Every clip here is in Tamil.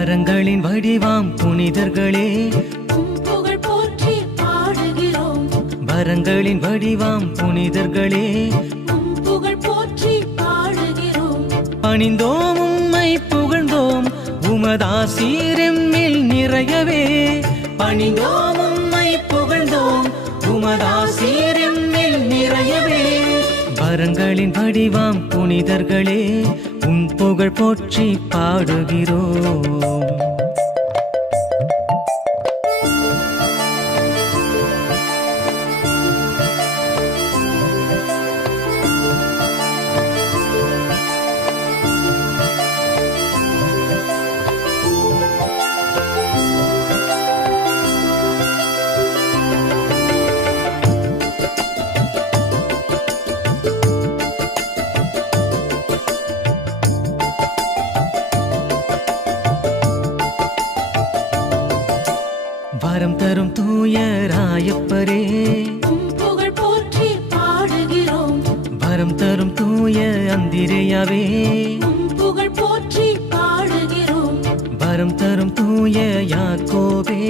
வரங்களின் வடிவாம் புனிதர்களே புகழ் போற்றி பாடுகிறோம். வரங்களின் வடிவாம் புனிதர்களே புகழ் போற்றி பாடுகிறோம். பணிந்தோம் உம்மை புகழ்ந்தோம் உமதாசீரெம்மில் நிறையவே. பணிந்தோம் உம்மை புகழ்ந்தோம் உமதாசீரெம்மில் நிறையவே. வரங்களின் வடிவாம் புனிதர்களே உம் புகழ் போற்றி பாடுகிறோம். வரம் தரும் தூய ராயப்பரே புகழ் போற்றி பாடுகிறோம். வரம் தரும் தூய அந்திரேயாவே புகழ் போற்றி பாடுகிறோம். வரம் தரும் தூய யாக்கோபே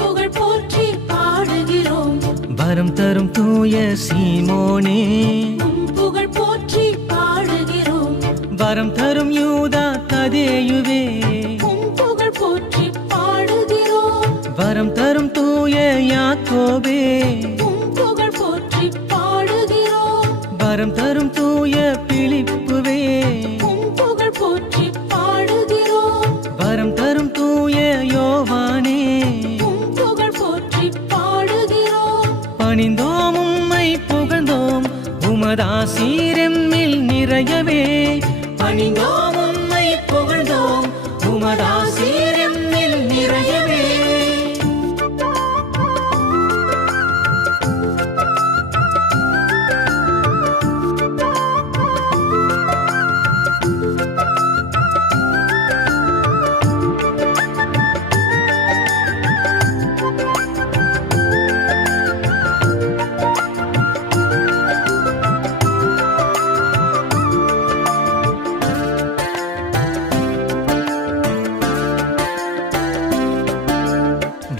புகழ் போற்றி பாடுகிறோம். வரம் தரும் தூய சீமோனே புகழ் போற்றி பாடுகிறோம். வரம் தரும் யூதா ததேயுவே புகழ் போற்றி பாடுகிறோம். வரம் தரும் தூய யாக்கோபே புகழ் போற்றி பாடுகிறோம். வரம் தரும் தூய பிலிப்புவே புகழ் போற்றி பாடுகிறோம். வரம் தரும் தூய யோவானே புகழ் போற்றி பாடுகிறோம். பணிந்தோம் உம்மை புகழ்ந்தோம் உமதாசீரெம்மில் நிறையவே. பணிந்தோம் உம்மை புகழ்ந்தோம் உமதாசீரெம்மில் நிறையவே.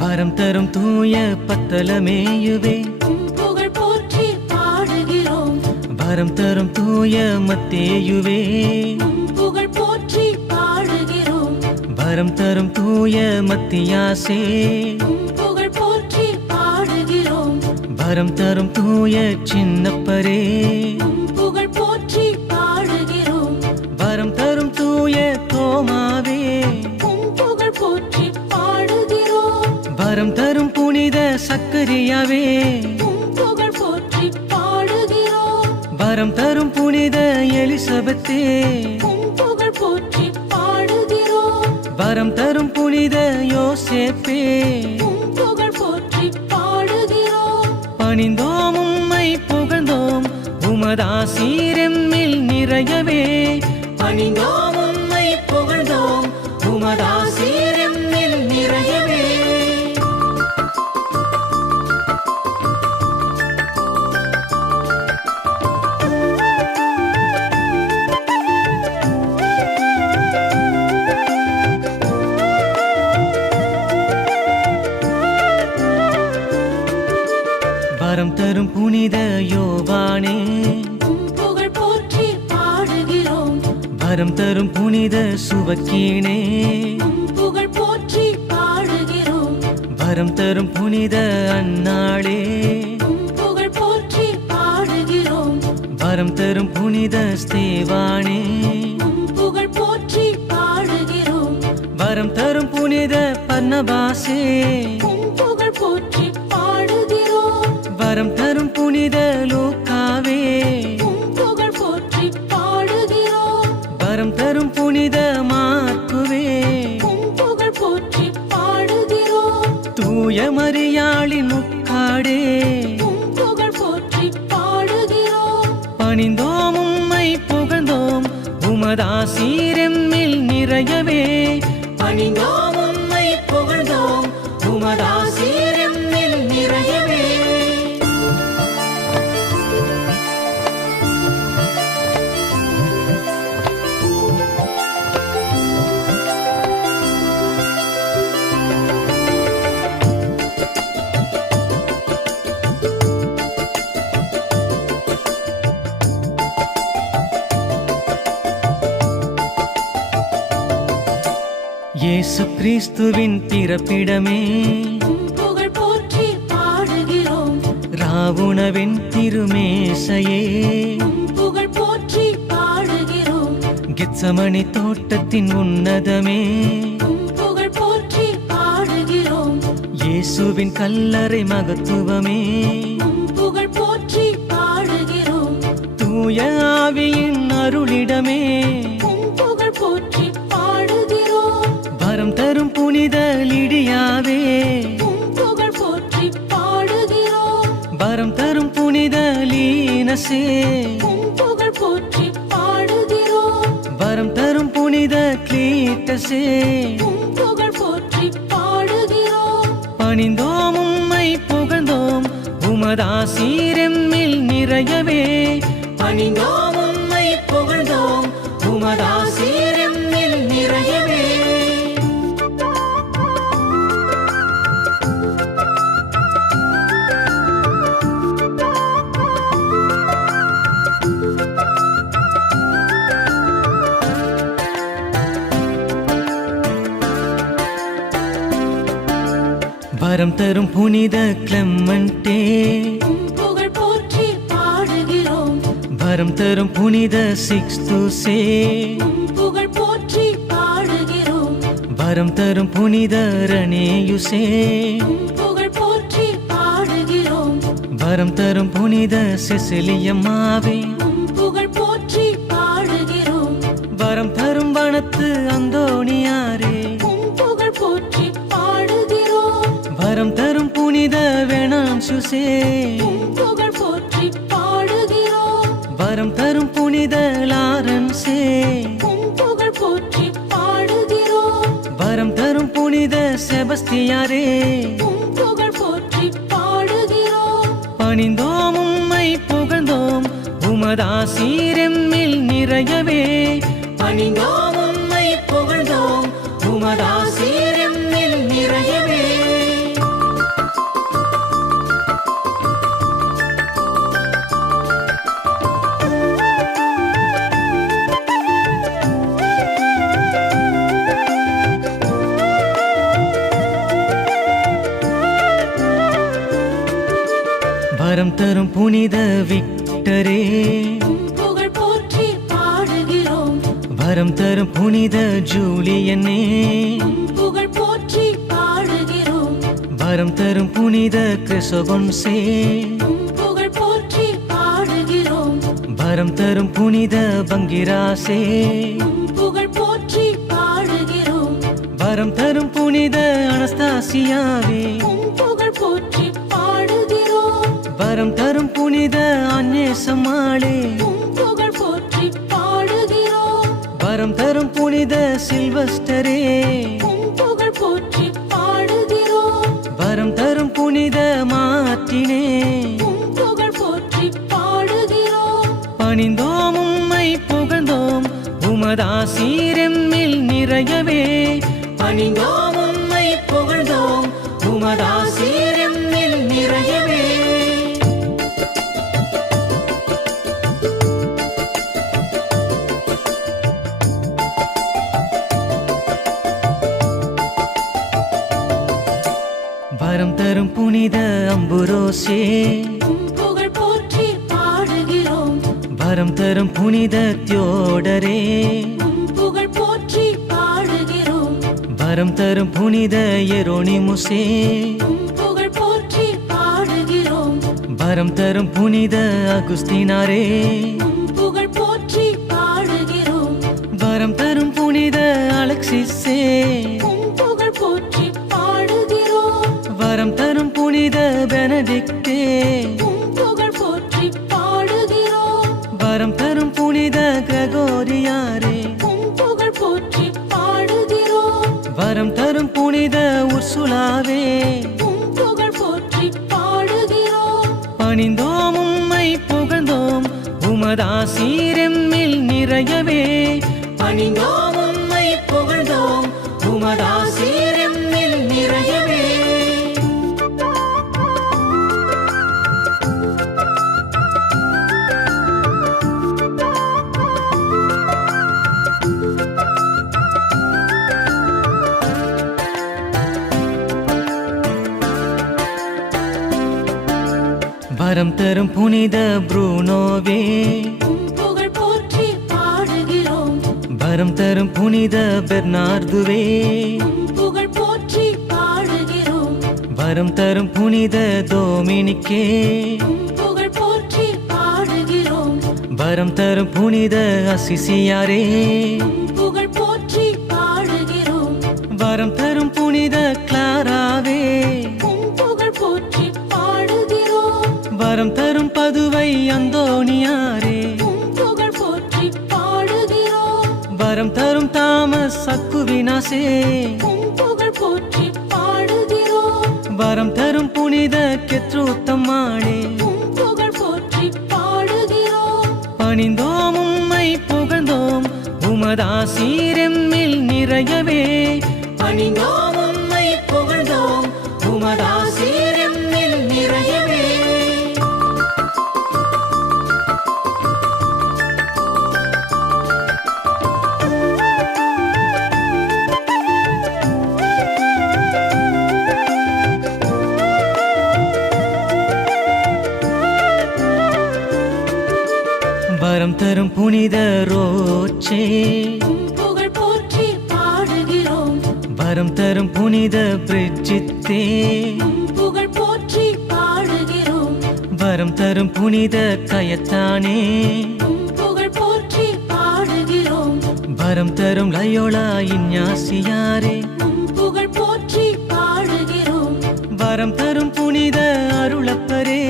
வரம் தரும் தூய பத்தலமேயுவே புகழ் போற்றி பாடுகிறோம். வரம் தரும் தூய மத்தேயுவே புகழ் போற்றி பாடுகிறோம். வரம் தரும் தூய மத்தியாசே புகழ் போற்றி பாடுகிறோம். வரம் தரும் தூய சின்னப்பரே புகழ் போற்றி பாடுகிறோம். வரம் தரும் தூய தோமாவே புகழ் போற்றி பாடுகிறோம். வரம் தரும் புனித சக்கரியாவே புகழ் போற்றி பாடுகிறோம். வரம் தரும் புனித எலிசபெத்தே புகழ் போற்றி பாடுகிறோம். வரம் தரும் புனித யோசேப்பே புகழ் போற்றி பாடுகிறோம். பணிந்தோம் உம்மை புகழ்ந்தோம் உமதாசீரெம்மில் நிறையவே. பணிந்தோம் உம்மை புகழ்ந்தோம் உமதாசீரெம்மில் நிறையவே. வரம் தரும் புனித யோவானே புகழ் போற்றி பாடுகிறோம். வரம் தரும் புனித சுவக்கீனே புகழ் போற்றி பாடுகிறோம். வரம் தரும் புனித அன்னாளே புகழ் போற்றி பாடுகிறோம். வரம் தரும் புனித ஸ்தேவானே புகழ் போற்றி பாடுகிறோம். வரம் தரும் புனித பர்னபாசே புகழ் போற்றி பாடுகிறோம். வரம் தரும் புனித லூக்காவே புகழ் போற்றி பாடுகிறோம். வரம் தரும் புனித மார்க்குவே புகழ் போற்றி பாடுகிறோம். தூய மரியாளின் முக்காடே புகழ் போற்றி பாடுகிறோம். பணிந்தோம் உம்மை புகழ்ந்தோம் உமதாசீரெம்மில் நிறையவே. பணிந்தோம் உம்மை புகழ்ந்தோம் உமதாசீரெம்மில் நிறையவே. இயேசு கிறிஸ்துவின் பிறப்பிடமே உம் புகழ் போற்றி பாடுகிறோம் ராவுணவின் திருமேசையே உம் புகழ் போற்றி பாடுகிறோம் கெத்சமனி தோட்டத்தின் உன்னதமே உம் புகழ் போற்றி பாடுகிறோம் இயேசுவின் கல்லறை மகத்துவமே உம் புகழ் போற்றி பாடுகிறோம் தூய ஆவியின் அருளிடமே உம் புகழ் போற்றி பாடுகிறோம் வரம் தரும் புனித லிடியாவே உம் புகழ் போற்றி பாடுகிறோம் வரம் தரும் புனித லீனசே உம் புகழ் போற்றி பாடுகிறோம் வரம் தரும் புனித கிளீட்டசே உம் புகழ் போற்றி பாடுகிறோம் பணிந்தோம் உம்மை புகழ்ந்தோம் உமதாசீரெம்மில் நிறையவே பணிந்தோம் உம்மை புகழ்ந்தோம் உமதாசீரெம்மில் நிறையவே வரம் தரும் புனித கிளெமெண்டே உம் புகழ் போற்றி பாடுகிறோம் வரம் தரும் புனித சிக்ஸ்துசே உம் புகழ் போற்றி பாடுகிறோம் வரம் தரும் புனித ரணேயுசே உம் புகழ் போற்றி பாடுகிறோம் வரம் தரும் புனித செசிலியம்மாவே உம் புகழ் போற்றி பாடுகிறோம் வரம் தரும் வனத்து அந்தோணியாரே உம் புகழ் போற்றி பாடுகிறோம் வரம் தரும் புனித வெனான்சுசே உம் புகழ் போற்றி பாடுகிறோம் வரம் தரும் புனித லாரன்சே உம் புகழ் போற்றி பாடுகிறோம் வரம் தரும் புனித செபஸ்தியாரே உம் புகழ் போற்றி பாடுகிறோம் பணிந்தோம் உம்மை புகழ்ந்தோம் உமதாசீரெம்மில் நிறையவே பணிந்தோம் உம்மை புகழ்ந்தோம் உமதாசீரெம்மில் நிறையவே வரம் தரும் புனித விக்டரே உம் புகழ் போற்றி பாடுகிறோம் வரம் தரும் புனித ஜூலியனே உம் புகழ் போற்றி பாடுகிறோம் வரம் தரும் புனித கிறிசோகொன்சே உம் புகழ் போற்றி பாடுகிறோம் வரம் தரும் புனித பங்கிராசே உம் புகழ் போற்றி பாடுகிறோம் வரம் தரும் புனித அனஸ்தாசியாவே உம் புகழ் போற்றி பாடுகிறோம் வரம் தரும் புனித அன்னேசம்மாளே உம் புகழ் போற்றி பாடுகிறோம் வரம் தரும் புனித சில்வஸ்டரே உம் புகழ் போற்றி பாடுகிறோம் வரம் தரும் புனித மார்ட்டினே உம் புகழ் போற்றி பாடுகிறோம் பணிந்தோம் உம்மை புகழ்ந்தோம் உமதாசீரெம்மில் நிறையவே பணிந்தோம் உம்மை புகழ்ந்தோம் உமதாசீரெம்மில் நிறையவே வரம் தரும் புனித அம்புரோசே உம் புகழ் போற்றி பாடுகிறோம் வரம் தரும் புனித தியோடரே உம் புகழ் போற்றி பாடுகிறோம் வரம் தரும் புனித எரோனிமுசே உம் புகழ் போற்றி பாடுகிறோம் வரம் தரும் புனித அகுஸ்தினாரே உம் புகழ் போற்றி பாடுகிறோம் வரம் தரும் புனித அலெக்சிஸே உம் புகழ் போற்றி பாடுகிறோம் வரம் தரும் புனித பெனடிக்டே உம் புகழ் போற்றி பாடுகிறோம் வரம் தரும் புனித கிரகோரியாரே உம் புகழ் போற்றி பாடுகிறோம் வரம் தரும் புனித உர்சுலாவே உம் புகழ் போற்றி பாடுகிறோம் பணிந்தோம் உம்மை புகழ்ந்தோம் உமதாசீரெம்மில் நிறையவே பணிந்தோம் உம்மை புகழ்ந்தோம் உமதாசீரெம்மில் நிறையவே வரம் தரும் புனித புரூனோவே உம் புகழ் போற்றி பாடுகிறோம் வரம் தரும் புனித பெர்னார்துவே உம் புகழ் போற்றி பாடுகிறோம் வரம் தரும் புனித டோமினிக்கே உம் புகழ் போற்றி பாடுகிறோம் வரம் தரும் புனித அசிசியாரே உம் புகழ் போற்றி பாடுகிறோம் வரம் தரும் புனித கிளாராவே உம் புகழ் போற்றி பாடுகிறோம் வரம் தரும் பதுவை அந்தோணியாரே உம் புகழ் போற்றி பாடுகிறோம் வரம் தரும் தாமஸ் அக்குவினாசே உம் புகழ் போற்றி பாடுகிறோம் வரம் தரும் புனித கெத்ரூத்தம்மாளே உம் புகழ் போற்றி பாடுகிறோம் பணிந்தோம் உம்மை புகழ்ந்தோம் உமதாசீரெம்மில் நிறையவே பணிந்தோம் உம்மை புகழ்ந்தோம் உமதாசீரெம்மில் நிறையவே வரம் தரும் புனித ரோச்சே உம் புகழ் போற்றி பாடுகிறோம் வரம் தரும் புனித பிரிஜித்தே உம் புகழ் போற்றி பாடுகிறோம் வரம் தரும் புனித கயத்தானே உம் புகழ் போற்றி பாடுகிறோம் வரம் தரும் லயோலா இஞ்ஞாசியாரே உம் புகழ் போற்றி பாடுகிறோம் வரம் தரும் புனித அருளப்பரே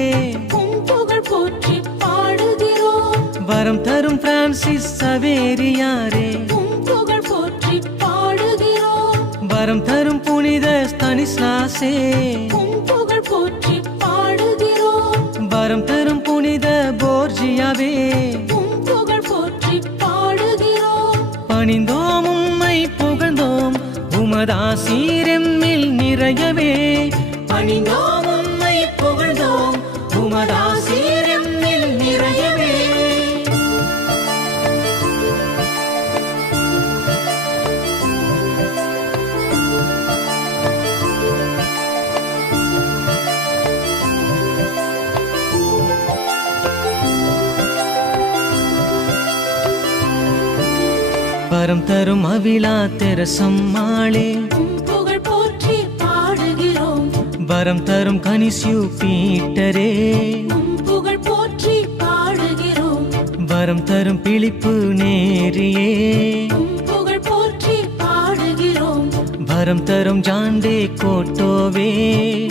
உம் புகழ் போற்றி பாடுகிறோம் வரம் தரும் பிரான்சிஸ் சவேரியாரே உம் புகழ் போற்றி பாடுகிறோம் வரம் தரும் புனித ஸ்தானிஸ்லாசே உம் புகழ் போற்றி பாடுகிறோம் வரம் தரும் புனித போர்ஜியாவே உம் புகழ் போற்றி பாடுகிறோம் பணிந்தோம் உம்மை புகழ்ந்தோம் உமதாசீரெம்மில் நிறையவே பணிந்தோம் உம்மை புகழ்ந்தோம் உமதாசீரெம்மில் நிறையவே வரம் தரும் அவிழா தெரசம்மாளே உம் புகழ் போற்றி பாடுகிறோம் வரம் தரும் கனிசியு பீட்டரே உம் புகழ் போற்றி பாடுகிறோம் வரம் தரும் பிலிப்பு நேரியே உம் புகழ் போற்றி பாடுகிறோம் வரம் தரும் ஜாண்டே கோட்டோவே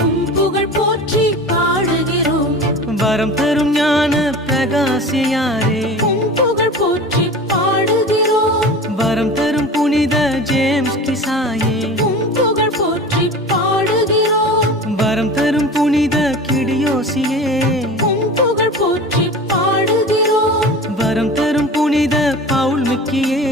உம் புகழ் போற்றி பாடுகிறோம் வரம் தரும் ஞான பிரகாசியாரே உம் புகழ் போற்றி பாடுகிறோம் வரம் தரும் புனித ஜேம்ஸ் கிசாயே உம் புகழ் போற்றி பாடுகிறோம் வரம் தரும் புனித கிடியோசியே உம் புகழ் போற்றி பாடுகிறோம் வரம் தரும் புனித பவுல் மிக்கியே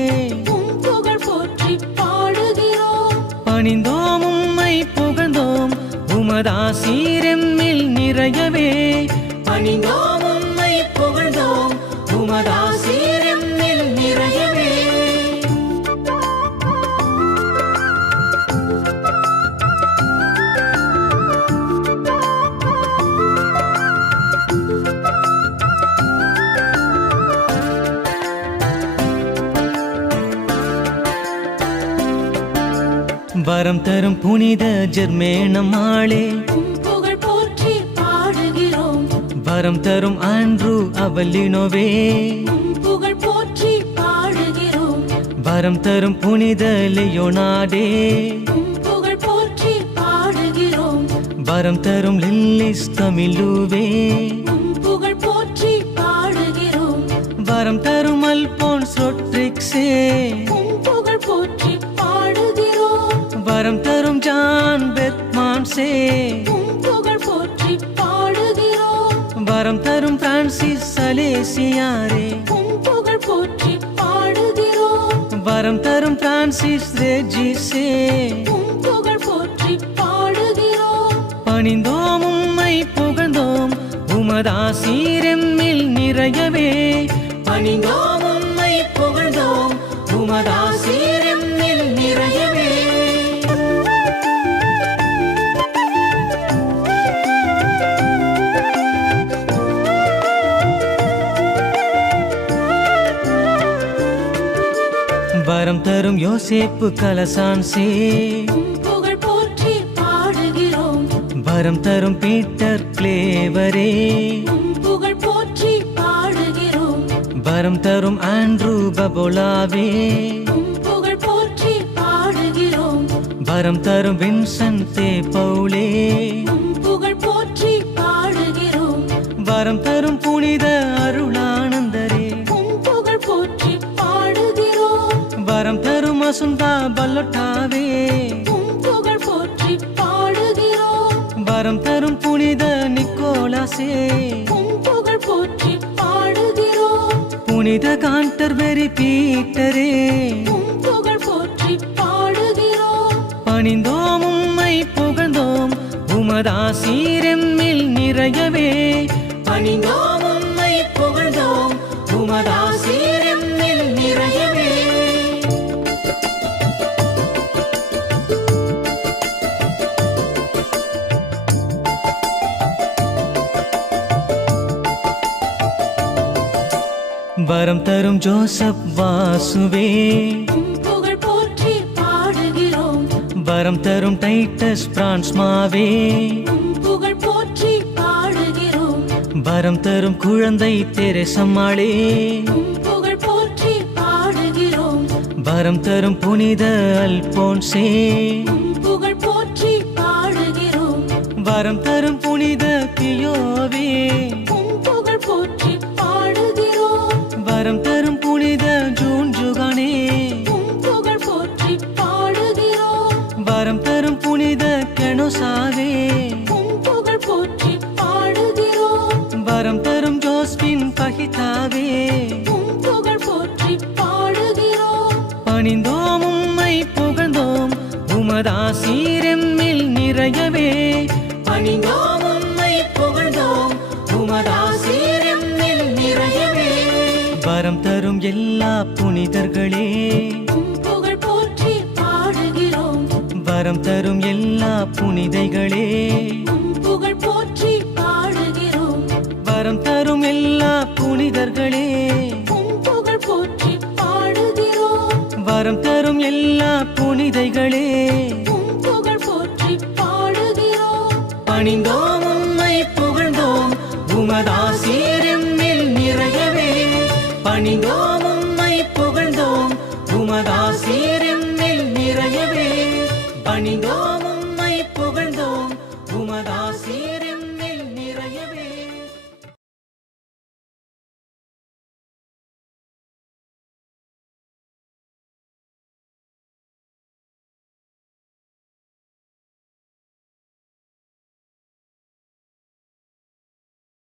உம் புகழ் போற்றி பாடுகிறோம் பணிந்தோம் உம்மை புகழ்ந்தோம் உமதாசீரெம்மில் நிறையவே பணிந்தோம் உம்மை புகழ்ந்தோம் உமதாசீரெம்மில் நிறையவே வரம் தரும் புனித ஜெர்மேனம்மாளே உம் புகழ் போற்றி பாடுகிறோம் வரம் தரும் ஆண்ட்ரூ அவலினோவே உம் புகழ் போற்றி பாடுகிறோம் வரம் தரும் புனித லியோனாடே உம் புகழ் போற்றி பாடுகிறோம் வரம் தரும் லில்லிஸ் தமிழுவே உம் புகழ் போற்றி பாடுகிறோம் வரம் தரும் அல்போன்ஸ் ரொட்ரிக்ஸே உம் புகழ் போற்றி பாடுகிறோம் வரம் தரும் ஜான் பெத்மான்சே உம் புகழ் போற்றி பாடுகிறோம் வரம் தரும் பிரான்சிஸ் சலேசியாரே உம் புகழ் போற்றி பாடுகிறோம் வரம் தரும் பிரான்சிஸ் ரெஜிசே உம் புகழ் போற்றி பாடுகிறோம் பணிந்தோம் உம்மை புகழ்ந்தோம் உமதாசீரெம்மில் நிறையவே பணிந்தோம் உம்மை புகழ்ந்தோம் உமதாசீரெம்மில் நிறையவே யோசேப்பு கலசான்சே உம் புகழ் போற்றி பாடுகிறோம் வரம் தரும் பீட்டர் கிளேவரே உம் புகழ் போற்றி பாடுகிறோம் வரம் தரும் ஆண்ட்ரூ பபோலாவே உம் புகழ் போற்றி பாடுகிறோம் வரம் தரும் வின்சென்டே பவுலே உம் புகழ் போற்றி பாடுகிறோம் வரம் தரும் புனித அருளானந்தரே உம் புகழ் போற்றி பாடுகிறோம் வரம் தரும் அசுந்தா பல்லொட்டாவே உம் புகழ் போற்றி பாடுகிறோம் வரம் தரும் புனித நிக்கோலாசே உம் புகழ் போற்றி பாடுகிறோம் புனித காண்டர்பெரி பீட்டரே உம் புகழ் போற்றி பாடுகிறோம் பணிந்தோம் உம்மை புகழ்ந்தோம் உமதாசீரெம்மில் நிறையவே பணிந்தோம் உம்மை புகழ்ந்தோம் உமதாசீரெம்மில் நிறையவே வரம் தரும் ஜோசப் வாசுவே உம் புகழ் போற்றி பாடுகிறோம் வரம் தரும் டைட்டஸ் பிரான்ஸ்மாவே உம் புகழ் போற்றி பாடுகிறோம் வரம் தரும் குழந்தை தெரசம்மாளே உம் புகழ் போற்றி பாடுகிறோம் வரம் தரும் புனித அல்போன்சே உம் புகழ் போற்றி பாடுகிறோம் வரம் தரும் புனித பியோவே உம் புகழ் போற்றி பாடுகிறோம் வரம் தரும் புனித ஜூன் ஜுகானே உம் புகழ் போற்றி பாடுகிறோம் வரம் தரும் புனித கெனோசாவே உம் புகழ் போற்றி பாடுகிறோம் வரம் தரும் ஜோஸ்பின் பகிதாவே உம் புகழ் போற்றி பாடுகிறோம் பணிந்தோம் உம்மை புகழ்ந்தோம் உமதாசீரெம்மில் நிறையவே பணிந்தோம் உம்மை புகழ்ந்தோம் உமதாசீரெம்மில் நிறையவே வரம் தரும் எல்லா புனிதர்களே உம் புகழ் போற்றி பாடுகிறோம் வரம் தரும் எல்லா புனிதைகளே உம் புகழ் போற்றி பாடுகிறோம் வரம் தரும் எல்லா புனிதர்களே உம் புகழ் போற்றி பாடுகிறோம் வரம் தரும் எல்லா புனிதைகளே உம் புகழ் போற்றி பாடுகிறோம் பணிந்தோம் உம்மை புகழ்ந்தோம் உமதாசீரெம்மில் நிறையவே பணிந்தோம் உம்மை புகழ்ந்தோம் உமதாசீரெம்மில் நிறையவே பணிந்தோம்